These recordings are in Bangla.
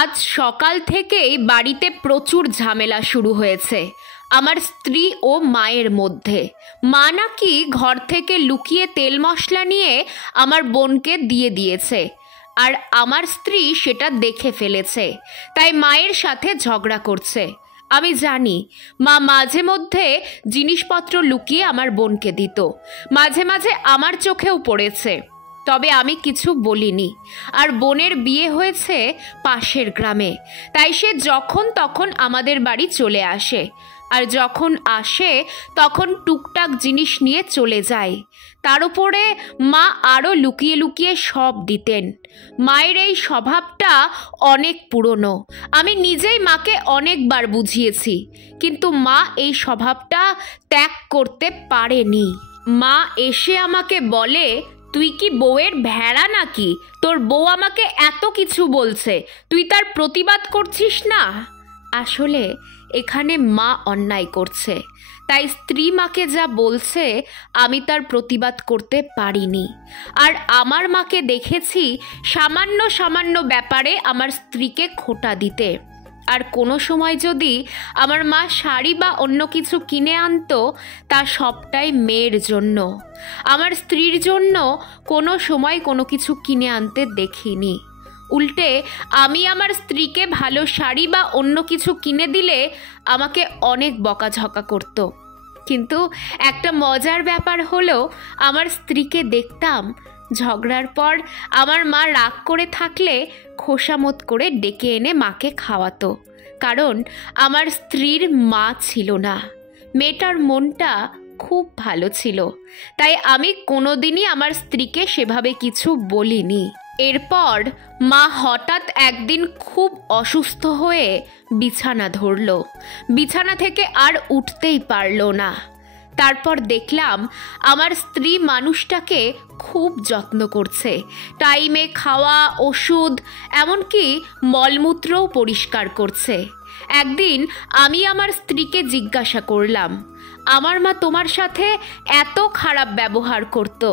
আজ সকাল থেকেই বাড়িতে প্রচুর ঝামেলা শুরু হয়েছে আমার স্ত্রী ও মায়ের মধ্যে। মা নাকি ঘর থেকে লুকিয়ে তেল মশলা নিয়ে আমার বোনকে দিয়ে দিয়েছে, আর আমার স্ত্রী সেটা দেখে ফেলেছে, তাই মায়ের সাথে ঝগড়া করছে। আমি জানি মা মাঝে মধ্যে জিনিসপত্র লুকিয়ে আমার বোনকে দিত, মাঝে মাঝে আমার চোখেও পড়েছে, তবে আমি কিছু বলিনি। আর বোনের বিয়ে হয়েছে পাশের গ্রামে, তাই সে যখন তখন আমাদের বাড়ি চলে আসে, আর যখন আসে তখন টুকটাক জিনিস নিয়ে চলে যায়। তার উপরে মা আরও লুকিয়ে লুকিয়ে সব দিতেন। মায়ের এই স্বভাবটা অনেক পুরনো। আমি নিজেই মাকে অনেকবার বুঝিয়েছি, কিন্তু মা এই স্বভাবটা ত্যাগ করতে পারেনি। মা এসে আমাকে বলে, তুই কি বউয়ের ভেড়া নাকি? তোর বউ আমাকে এত কিছু বলছে, তুই তার প্রতিবাদ করছিস না। আসলে এখানে মা অন্যায় করছে, তাই স্ত্রী মাকে যা বলছে আমি তার প্রতিবাদ করতে পারিনি। আর আমার মাকে দেখেছি সামান্য সামান্য ব্যাপারে আমার স্ত্রীকে খোঁটা দিতে। আর কোনো সময় যদি আমার মা শাড়ি বা অন্য কিছু কিনে আনতো, তা সবটাই মেয়ের জন্য। আমার স্ত্রীর জন্য কোনো সময় কোনো কিছু কিনে আনতে দেখিনি। উল্টে আমি আমার স্ত্রীকে ভালো শাড়ি বা অন্য কিছু কিনে দিলে আমাকে অনেক বকাঝকা করত। কিন্তু একটা মজার ব্যাপার হলো, আমার স্ত্রীকে দেখতাম ঝগড়ার পর আমার মা রাগ করে থাকলে খোসামত করে ডেকে এনে মাকে খাওয়াতো, কারণ আমার স্ত্রীর মা ছিল না। মেয়েটার মনটা খুব ভালো ছিল, তাই আমি কোনোদিনই আমার স্ত্রীকে সেভাবে কিছু বলিনি। এরপর মা হঠাৎ একদিন খুব অসুস্থ হয়ে বিছানা ধরল। বিছানা থেকে আর উঠতেই পারল না। তারপর দেখলাম আমার স্ত্রী মানুষটাকে খুব যত্ন করছে, টাইমে খাওয়া, ওষুধ, এমনকি মলমূত্রও পরিষ্কার করছে। একদিন আমি আমার স্ত্রীকে জিজ্ঞাসা করলাম, আমার মা তোমার সাথে এত খারাপ ব্যবহার করতো,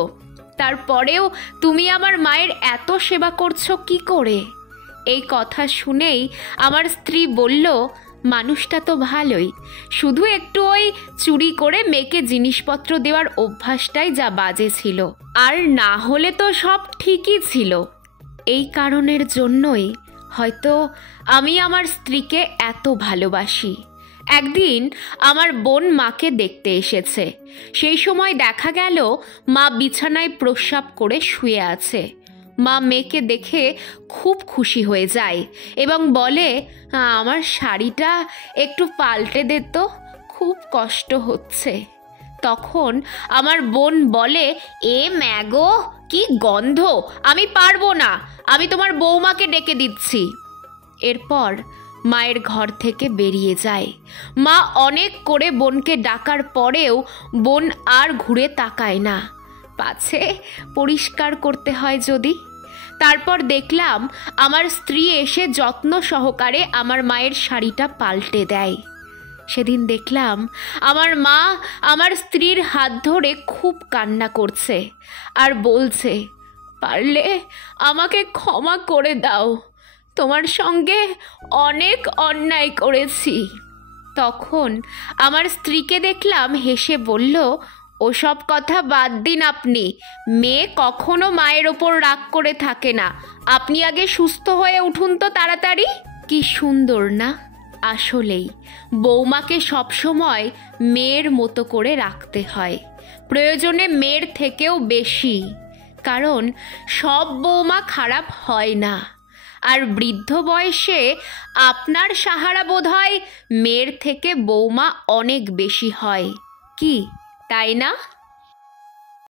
তারপরেও তুমি আমার মায়ের এত সেবা করছো কি করে? এই কথা শুনেই আমার স্ত্রী বলল, মানুষটা তো ভালোই, শুধু একটু ওই চুরি করে মেয়েকে জিনিসপত্র দেওয়ার অভ্যাসটাই যা বাজে ছিল, আর না হলে তো সব ঠিকই ছিল। এই কারণের জন্যই হয়তো আমি আমার স্ত্রীকে এত ভালোবাসি। একদিন আমার বোন মাকে দেখতে এসেছে। সেই সময় দেখা গেল মা বিছানায় প্রস্রাব করে শুয়ে আছে। মা মেয়েকে দেখে খুব খুশি হয়ে যায় এবং বলে, আমার শাড়িটা একটু পাল্টে দে তো, খুব কষ্ট হচ্ছে। তখন আমার বোন বলে, এ ম্যাগো, কি গন্ধ, আমি পারবো না, আমি তোমার বৌমাকে ডেকে দিচ্ছি। এরপর মায়ের ঘর থেকে বেরিয়ে যায়। মা অনেক করে বোনকে ডাকার পরেও বোন আর ঘুরে তাকায় না, পাছে পরিষ্কার করতে হয় যদি। তারপর দেখলাম আমার স্ত্রী এসে যত্ন সহকারে আমার মায়ের শাড়িটা পাল্টে দেয়। সেদিন দেখলাম আমার মা আমার স্ত্রীর হাত ধরে খুব কান্না করছে আর বলছে, পারলে আমাকে ক্ষমা করে দাও, তোমার সঙ্গে অনেক অন্যায় করেছি। তখন আমার স্ত্রীকে দেখলাম হেসে বলল, ওসব কথা বাদ দিন আপনি, মেয়ে কখনো মায়ের ওপর রাগ করে থাকে না, আপনি আগে সুস্থ হয়ে উঠুন তো তাড়াতাড়ি। কি সুন্দর না? আসলেই বৌমাকে সবসময় মেয়ের মতো করে রাখতে হয়, প্রয়োজনে মেয়ের থেকেও বেশি, কারণ সব বৌমা খারাপ হয় না। আর বৃদ্ধ বয়সে আপনার সাহারা বোধহয় মেয়ের থেকে বৌমা অনেক বেশি হয়, কি তাই না?